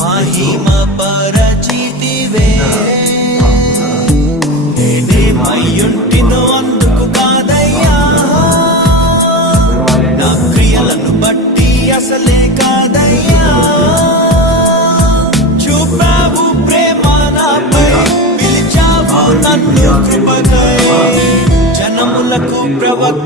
మహిమ పరచితివే నేనేమయ్యుంటినో అందుకు కాదయ్యా నా క్రియలను బట్టి అసలే కాదయ్యా చూపావు ప్రేమ నాపై పిలిచావు నన్ను కృపకై జనములకు ప్రవక్త